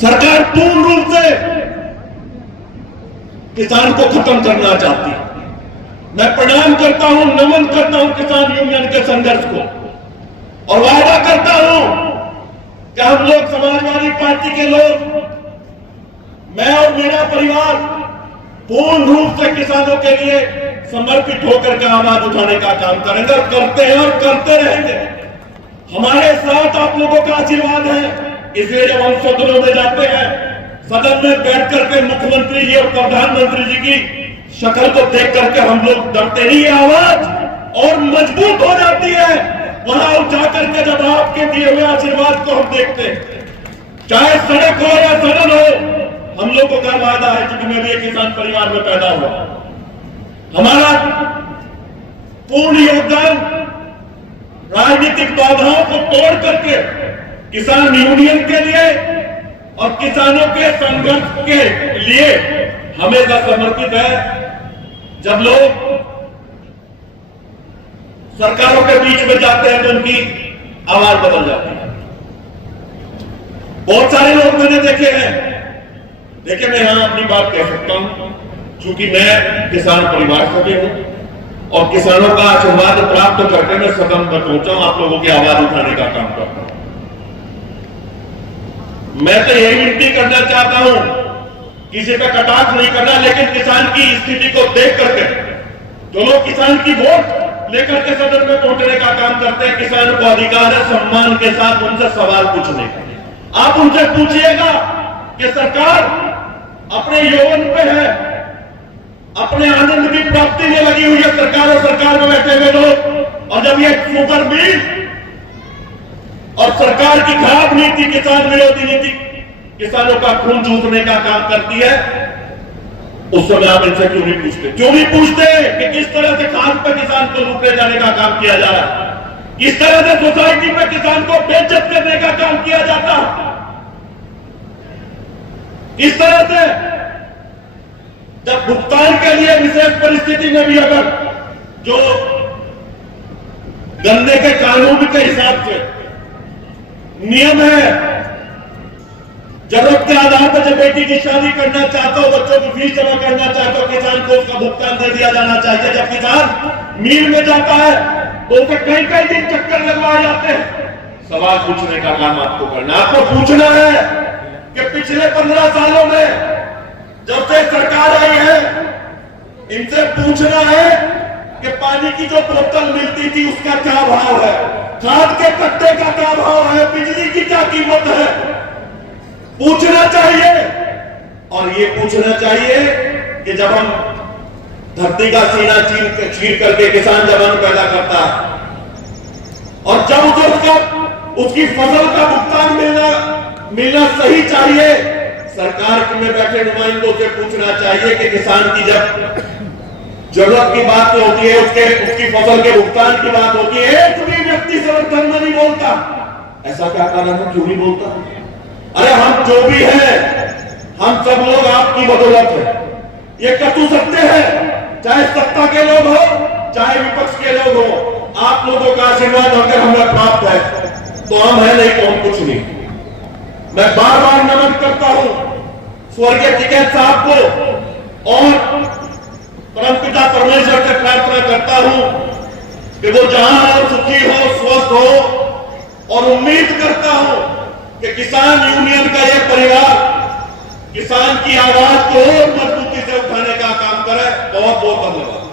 सरकार पूर्ण रूप से किसान को खत्म करना चाहती है। मैं प्रणाम करता हूं, नमन करता हूं किसान यूनियन के संघर्ष को और वादा करता हूं कि हम लोग समाजवादी पार्टी के लोग, मैं और मेरा परिवार पूर्ण रूप से किसानों के लिए समर्पित होकर के आवाज उठाने का काम करेंगे और करते हैं और करते रहेंगे। हमारे साथ आप लोगों का आशीर्वाद है, इसलिए जब हम सदनों में जाते हैं, सदन में बैठ करके मुख्यमंत्री जी और प्रधानमंत्री जी की शक्ल को देख करके हम लोग डरते नहीं, ये आवाज और मजबूत हो जाती है। वहां उठा करके जब आपके दिए हुए आशीर्वाद को हम देखते हैं, चाहे सड़क हो या सदन हो, हम लोगों का वादा है, क्योंकि मैं भी एक किसान परिवार में पैदा हुआ, हमारा पूर्ण योगदान राजनीतिक बाधाओं को तोड़ करके किसान यूनियन के लिए और किसानों के संघर्ष के लिए हमेशा समर्पित है। जब लोग सरकारों के बीच में जाते हैं तो उनकी आवाज बदल जाती है। बहुत सारे लोग मैंने देखे हैं, देखिए मैं यहां अपनी बात कह सकता हूं, क्योंकि मैं किसान परिवार से भी हूं और किसानों का आशीर्वाद प्राप्त करके मैं सदन में पहुंचा हूं, आप लोगों की आवाज उठाने का काम करता हूं। मैं तो यही विनती करना चाहता हूं, किसी पे कटाक्ष नहीं करना, लेकिन किसान की स्थिति को देख करके जो लोग किसान की वोट लेकर के सदन में पहुंचने का काम करते हैं, किसान को अधिकार है सम्मान के साथ उनसे सवाल पूछने का। आप उनसे पूछिएगा कि सरकार अपने यौवन पे है, अपने आनंद की प्राप्ति में लगी हुई है सरकार और सरकार में बैठे हुए लोग, और जब ये सुपर बिल और सरकार की खराब नीति, किसान विरोधी नीति किसानों का खून चूसने का काम करती है, उस समय आप इनसे क्यों नहीं पूछते? क्यों नहीं पूछते कि किस तरह से खाद पर किसान को लूटे जाने का काम किया जा रहा है, किस तरह से सोसाइटी में किसान को बेइज्जत करने का काम किया जाता है, इस तरह से जब भुगतान के लिए विशेष परिस्थिति में भी अगर जो गन्ने के कानून के हिसाब से नियम है, जरूरत के आधार पर जब बेटी की शादी करना चाहते हो, बच्चों की फीस जमा करना चाहते हो, किसान को उसका भुगतान दे दिया जाना चाहिए। जब किसान मील में जाता है तो उसे कई कई दिन चक्कर लगवाए जाते हैं। सवाल पूछने का काम आपको करना, आपको पूछना है कि पिछले 15 सालों में जब से सरकार आई है, इनसे पूछना है कि पानी की जो बोतल मिलती थी उसका क्या भाव है, खाद के कट्टे का क्या भाव है, बिजली की क्या कीमत है, पूछना चाहिए। और ये पूछना चाहिए कि जब हम धरती का सीना चीर करके किसान जब अन्न पैदा करता है और जब उसे उसकी फसल का भुगतान मिलना सही चाहिए, सरकार में बैठे नुमाइंदों से पूछना चाहिए कि किसान की जब जरूरत की बात होती है, उसकी फसल के भुगतान की बात होती है, एक भी व्यक्ति संगठन में नहीं बोलता। ऐसा क्या कारण है, क्यों नहीं बोलता? अरे हम जो भी है, हम सब लोग आपकी बदौलत है। ये कटु सत्य है, चाहे सत्ता के लोग हो चाहे विपक्ष के लोग हो, आप लोगों का आशीर्वाद अगर हमें प्राप्त है तो हम है, नहीं तो हम कुछ नहीं। मैं बार बार नमन करता हूं स्वर्गीय टिकैत साहब को और परमपिता परमेश्वर से प्रार्थना करता हूं कि वो जहां हो, सुखी हो, स्वस्थ हो, और उम्मीद करता हूं कि किसान यूनियन का यह परिवार किसान की आवाज को और मजबूती से उठाने का काम करे। बहुत बहुत धन्यवाद।